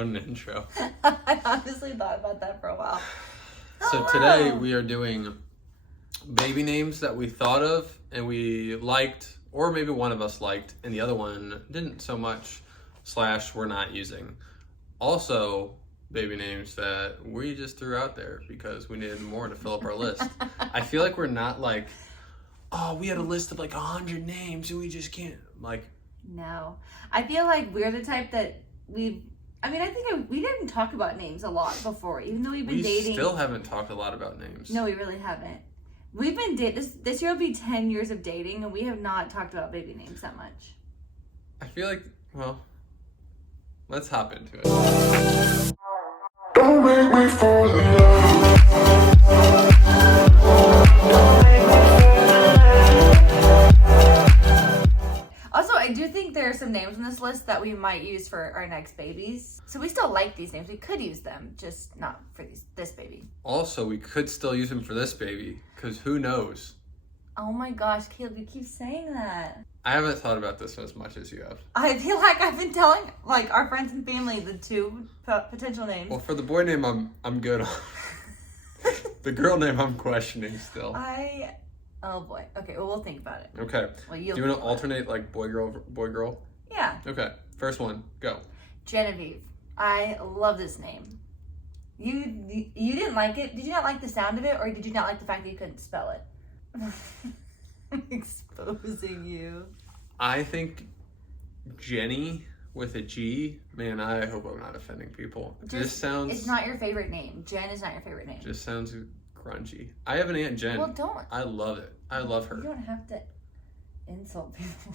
What an intro. I honestly thought about that for a while. So today we are doing baby names that we thought of and we liked, or maybe one of us liked and the other one didn't so much, / we're not using. Also, baby names that we just threw out there because we needed more to fill up our list. I feel like we're not like, oh, we had a list of like 100 names and we just can't, like. No. I feel like we're the type that we didn't talk about names a lot before, even though we've been dating. We still haven't talked a lot about names. No, we really haven't. We've been this year will be 10 years of dating, and we have not talked about baby names that much. I feel like, well, let's hop into it. Don't make me fall in love. Also, I do think there are some names on this list that we might use for our next babies. So we still like these names. We could use them, just not for this baby. Also, we could still use them for this baby, because who knows? Oh my gosh, Caleb, you keep saying that. I haven't thought about this as much as you have. I feel like I've been telling our friends and family the two potential names. Well, for the boy name, I'm good on. The girl name, I'm questioning still. Oh boy. Okay, well, we'll think about it. Okay. Well, Do you want to alternate like boy, girl? Yeah. Okay. First one, go. Genevieve. I love this name. You didn't like it? Did you not like the sound of it, or did you not like the fact that you couldn't spell it? I'm exposing you. I think Jenny with a G. Man, I hope I'm not offending people. This sounds. It's not your favorite name. Jen is not your favorite name. Just sounds grungy. I have an Aunt Jen. Well, don't. I love it. I love her. You don't have to insult people.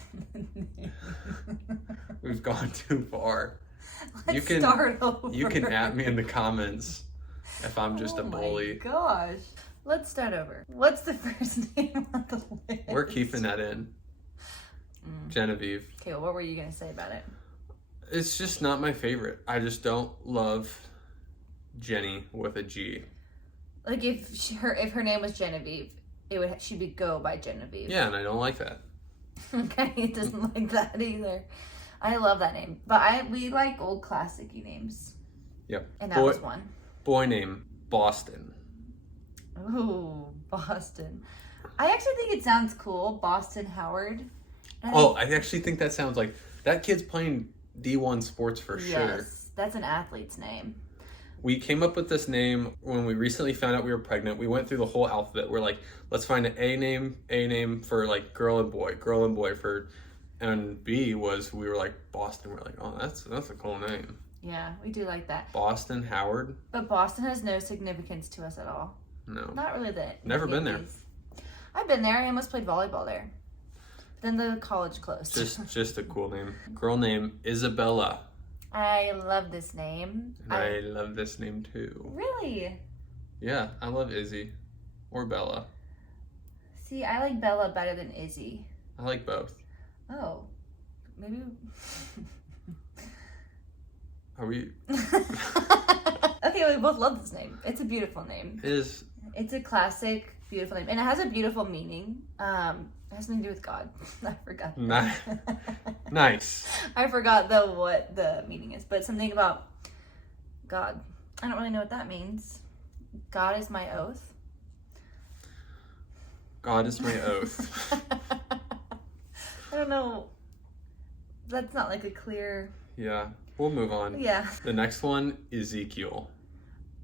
We've gone too far. Let's start over. You can at me in the comments if I'm just a bully. Oh my gosh. Let's start over. What's the first name on the list? We're keeping that in. Genevieve. Okay, well, what were you going to say about it? It's just not my favorite. I just don't love Jenny with a G. Like if her name was Genevieve, she would go by Genevieve. Yeah, and I don't like that. Okay, it doesn't like that either. I love that name, but we like old classic-y names. Yep. And that was one. Boy name, Boston. Ooh, Boston. I actually think it sounds cool, Boston Howard. I actually think that sounds like that kid's playing D1 sports for sure. Yes, that's an athlete's name. We came up with this name when we recently found out we were pregnant. We went through the whole alphabet. We're like, let's find an A name for like girl and boy for, and B was, we were like Boston. We're like, oh, that's a cool name. Yeah, we do like that. Boston Howard. But Boston has no significance to us at all. No. Not really that. Never been there. I've been there. I almost played volleyball there. Then the college closed. Just a cool name. Girl name, Isabella. I love this name. And I love this name too. Really? Yeah, I love Izzy. Or Bella. See, I like Bella better than Izzy. I like both. Oh. Maybe. Are we? Okay, we both love this name. It's a beautiful name. It is. It's a classic, beautiful name. And it has a beautiful meaning. It has something to do with God. I forgot. Nice. I forgot what the meaning is, but something about God. I don't really know what that means. God is my oath. God is my oath. I don't know. That's not like a clear. Yeah, we'll move on. Yeah. The next one, Ezekiel.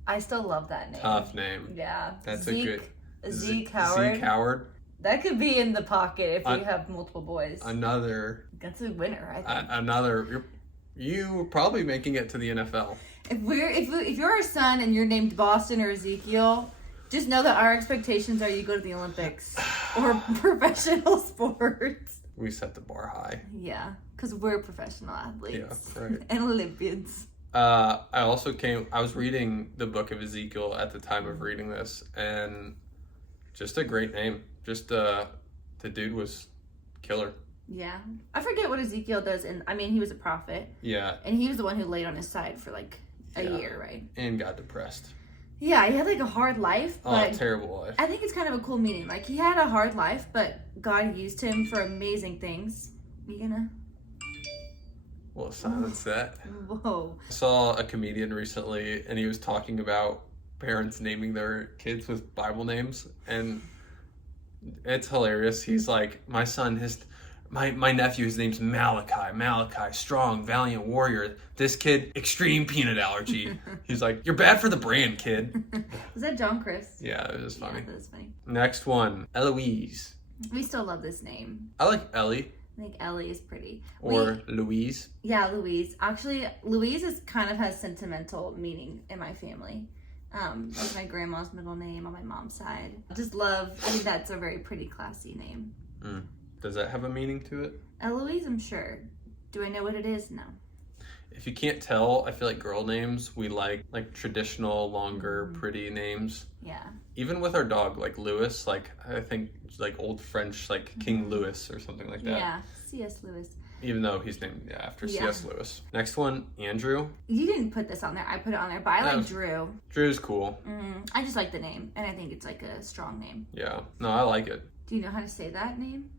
I still love that name. Tough name. Yeah. That's a good. Zeke Howard. Zeke Howard. That could be in the pocket if you have multiple boys. Another. That's a winner, I think. Another. You probably making it to the NFL. If you're a son and you're named Boston or Ezekiel, just know that our expectations are you go to the Olympics or professional sports. We set the bar high. Yeah, because we're professional athletes. Yeah, right. And Olympians. I was reading the book of Ezekiel at the time of reading this, and just a great name. Just the dude was killer. Yeah. I forget what Ezekiel does. He was a prophet. Yeah. And he was the one who laid on his side for like a year, right? And got depressed. Yeah, he had like a hard life. But terrible life. I think it's kind of a cool meaning. Like he had a hard life, but God used him for amazing things. You gonna? We'll silence that. Whoa. I saw a comedian recently, and he was talking about parents naming their kids with Bible names, and it's hilarious. He's like, my son, my nephew, his name's Malachi. Malachi, strong, valiant warrior. This kid, extreme peanut allergy. He's like, you're bad for the brand, kid. Was that John Chris? Yeah, it was funny. Yeah, that was funny. Next one, Eloise. We still love this name. I like Ellie I think Ellie is pretty. or Louise. Yeah, Louise. Actually, Louise is kind of has sentimental meaning in my family. It's my grandma's middle name on my mom's side. I think that's a very pretty, classy name. Does that have a meaning to it? Eloise, I'm sure. Do I know what it is? No. If you can't tell, I feel like girl names, we like traditional, longer, pretty names. Yeah. Even with our dog, like Louis, like I think like old French, like King Louis or something like that. Yeah, C.S. Lewis. Even though he's named after Yeah. C.S. Lewis. Next one, Andrew. You didn't put this on there. I put it on there, but I like Drew. Drew's cool. I just like the name, and I think it's like a strong name. Yeah. No, I like it. Do you know how to say that name?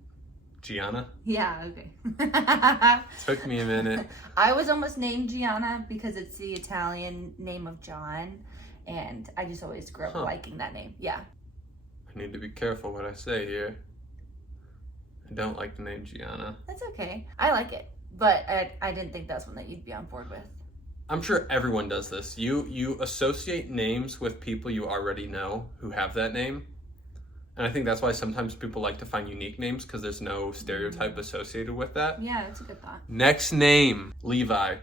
Gianna. Yeah, okay. Took me a minute. I was almost named Gianna because it's the Italian name of John, and I just always grew up liking that name. Yeah. I need to be careful what I say here. I don't like the name Gianna. That's okay. I like it, but I didn't think that's one that you'd be on board with. I'm sure everyone does this. You associate names with people you already know who have that name. And I think that's why sometimes people like to find unique names because there's no stereotype associated with that. Yeah, that's a good thought. Next name, Levi.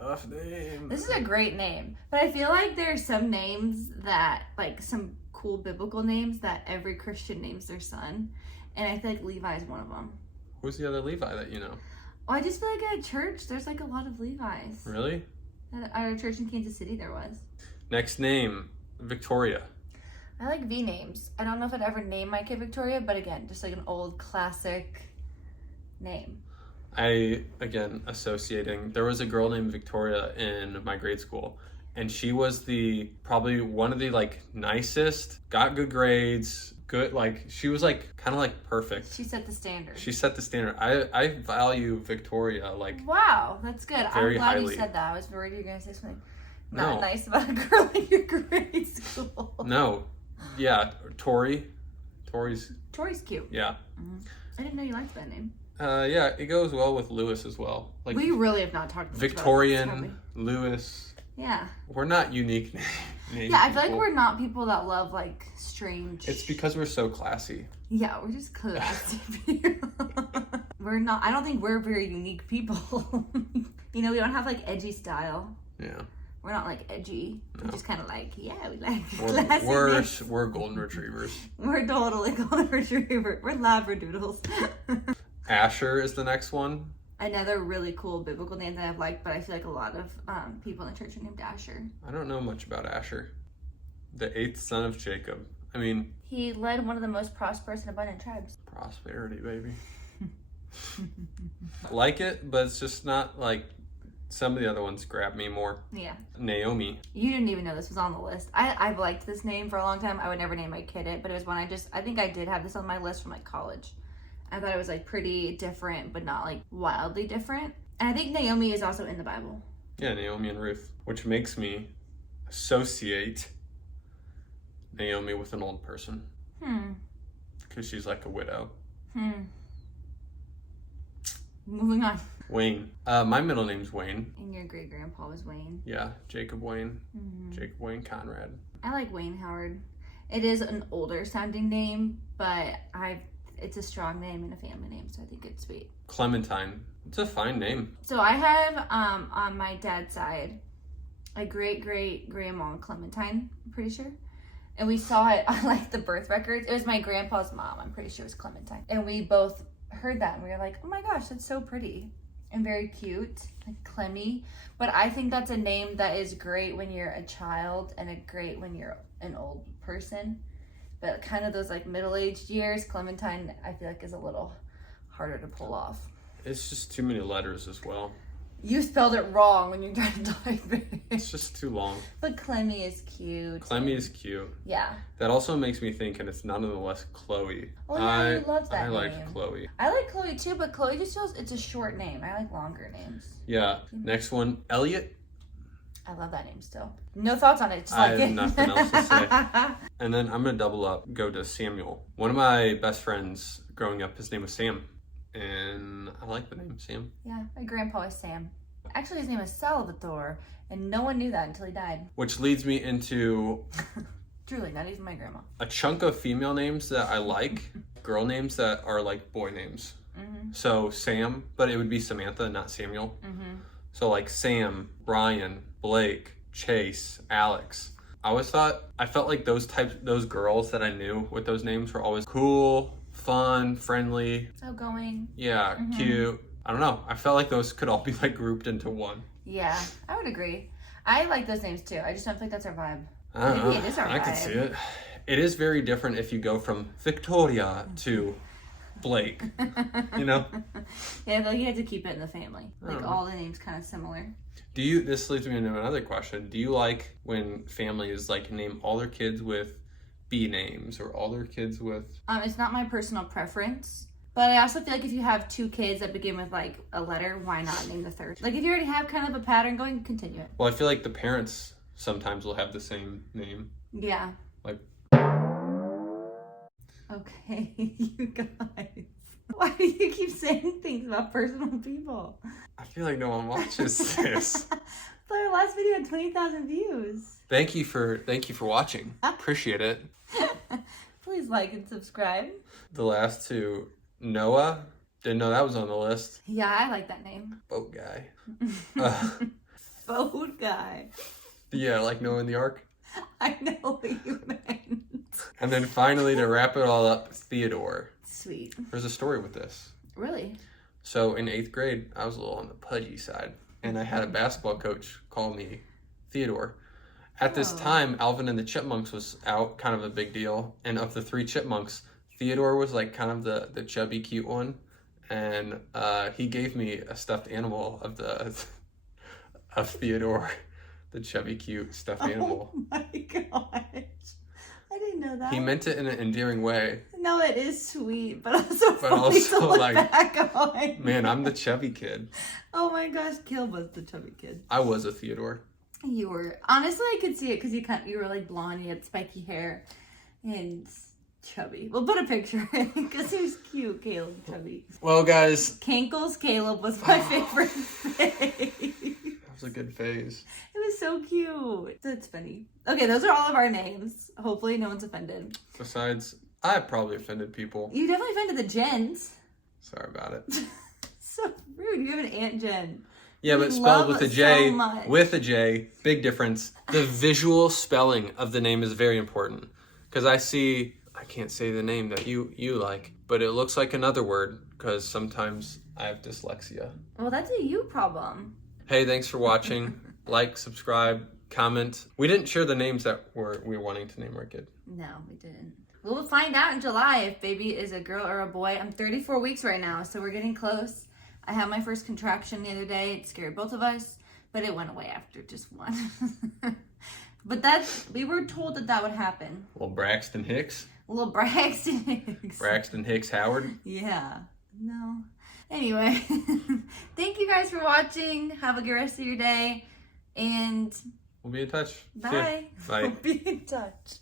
Tough name. This is a great name, but I feel like there's some names that, like some cool biblical names that every Christian names their son, and I feel like Levi is one of them. Who's the other Levi that you know? Oh, I just feel like at church there's like a lot of Levi's. Really? At our church in Kansas City there was. Next name, Victoria. I like V names. I don't know if I'd ever name my kid Victoria, but again, just like an old classic name. Again, associating. There was a girl named Victoria in my grade school, and she was probably one of the like nicest, got good grades, good, like she was like kind of like perfect. She set the standard. She set the standard. I value Victoria like Wow, that's good. very I'm glad highly. you said that. I was worried you were gonna say something No. not nice about a girl in your grade school. No. Yeah, Tori's cute. yeah. I didn't know you liked that name. Yeah, it goes well with Lewis as well. Like We really have not talked about this, have Victorian, we? Lewis. Yeah. We're not unique names. Yeah, I feel like we're not people that love like strange. It's because we're so classy. Yeah, we're just classy people. We're not. I don't think we're very unique people. You know, we don't have like edgy style. Yeah. We're not like edgy. No. We're just kind of like, yeah, we like We're classy. we're golden retrievers. We're totally golden retriever. We're labradoodles. Asher is the next one. Another really cool biblical name that I've liked, but I feel like a lot of people in the church are named Asher. I don't know much about Asher. The 8th son of Jacob. I mean, He led one of the most prosperous and abundant tribes. prosperity, baby. Like it, but it's just not like some of the other ones grab me more. Yeah. Naomi. You didn't even know this was on the list. I've liked this name for a long time. I would never name my kid it, but it was one I think I did have this on my list from like college. I thought it was like pretty different, but not like wildly different. And I think Naomi is also in the Bible. Yeah, Naomi and Ruth. Which makes me associate Naomi with an old person. Because she's like a widow. Moving on. Wayne. My middle name's Wayne. And your great grandpa was Wayne. Yeah, Jacob Wayne. Jacob Wayne Conrad. I like Wayne Howard. It is an older sounding name, but it's a strong name and a family name, so I think it's sweet. Clementine. It's a fine name. So I have on my dad's side a great grandma Clementine, I'm pretty sure. And we saw it on like the birth records. It was my grandpa's mom, I'm pretty sure it was Clementine. And we both heard that and we were like, oh my gosh, that's so pretty and very cute, like Clemmy. But I think that's a name that is great when you're a child and a great when you're an old person. But kind of those like middle-aged years, Clementine I feel like is a little harder to pull off. It's just too many letters as well. You spelled it wrong when you tried to type it. It's just too long. But Clemmy is cute. Clemmy is cute. Yeah. That also makes me think, and it's nonetheless Chloe. Oh, yeah, you love that I name. like Chloe. I like Chloe too, but Chloe just feels it's a short name. I like longer names. Yeah. Next one, Elliot. I love that name still. No thoughts on it. Just I like have it. nothing else to say. And then I'm gonna double up, go to Samuel. One of my best friends growing up, his name was Sam. And I like the name Sam. Yeah, my grandpa is Sam. Actually, his name is Salvatore, and no one knew that until he died. Which leads me into Truly, not even my grandma. a chunk of female names that I like, girl names that are like boy names. Mm-hmm. So Sam, but it would be Samantha, not Samuel. Mm-hmm. So like Sam, Brian, Blake, Chase, Alex. I felt like those girls that I knew with those names were always cool, fun, friendly. Outgoing. Yeah, cute. I don't know. I felt like those could all be like grouped into one. Yeah, I would agree. I like those names too. I just don't think that's our vibe. I don't Maybe know. it is our I vibe. can see it. It is very different if you go from Victoria to Blake. You know? Yeah, though you have to keep it in the family. Like know. all the names kind of similar. This leads me into another question. Do you like when families like name all their kids with B names or all their kids with... It's not my personal preference. But I also feel like if you have two kids that begin with like a letter, why not name the third? Like if you already have kind of a pattern going, continue it. Well, I feel like the parents sometimes will have the same name. Yeah. Like... Okay, you guys. Why do you keep saying things about personal people? I feel like no one watches this. But our last video had 20,000 views. Thank you for watching. Appreciate it. Please like and subscribe. The last two, Noah. Didn't know that was on the list. Yeah, I like that name. Boat guy. Boat guy. Yeah, like Noah in the Ark. I know what you meant. And then finally, to wrap it all up, Theodore. Sweet. There's a story with this. Really? So in 8th grade, I was a little on the pudgy side, and I had a basketball coach call me Theodore. At this time, Alvin and the Chipmunks was out, kind of a big deal. And of the 3 chipmunks, Theodore was like kind of the chubby, cute one. And he gave me a stuffed animal of Theodore, the chubby, cute stuffed animal. Oh my gosh. I didn't know that. He meant it in an endearing way. No, it is sweet, but also But funny to also, look like, back on. Man, I'm the chubby kid. Oh my gosh, Caleb was the chubby kid. I was a Theodore. You were. Honestly, I could see it because you were like blonde, you had spiky hair, and chubby. We'll put a picture because he was cute, Caleb, chubby. Well, guys. Cankles Caleb was my favorite phase. That was a good phase. It was so cute. That's funny. Okay, those are all of our names. Hopefully no one's offended. Besides, I probably offended people. You definitely offended the Jens. Sorry about it. So rude. You have an Aunt Jen. Yeah, We but spelled love with a it J. so much. With a J. Big difference. The visual spelling of the name is very important. Because I can't say the name that you like, but it looks like another word because sometimes I have dyslexia. Well, that's a you problem. Hey, thanks for watching. Like, subscribe, comment. We didn't share the names that we were wanting to name our kid. No, we didn't. We'll find out in July if baby is a girl or a boy. I'm 34 weeks right now, so we're getting close. I had my first contraction the other day. It scared both of us, but it went away after just one. But we were told that would happen. Well, Braxton Hicks. Little Braxton Hicks. Braxton Hicks Howard. Yeah. No. Anyway, thank you guys for watching. Have a good rest of your day. And We'll be in touch. bye. Bye. We'll be in touch.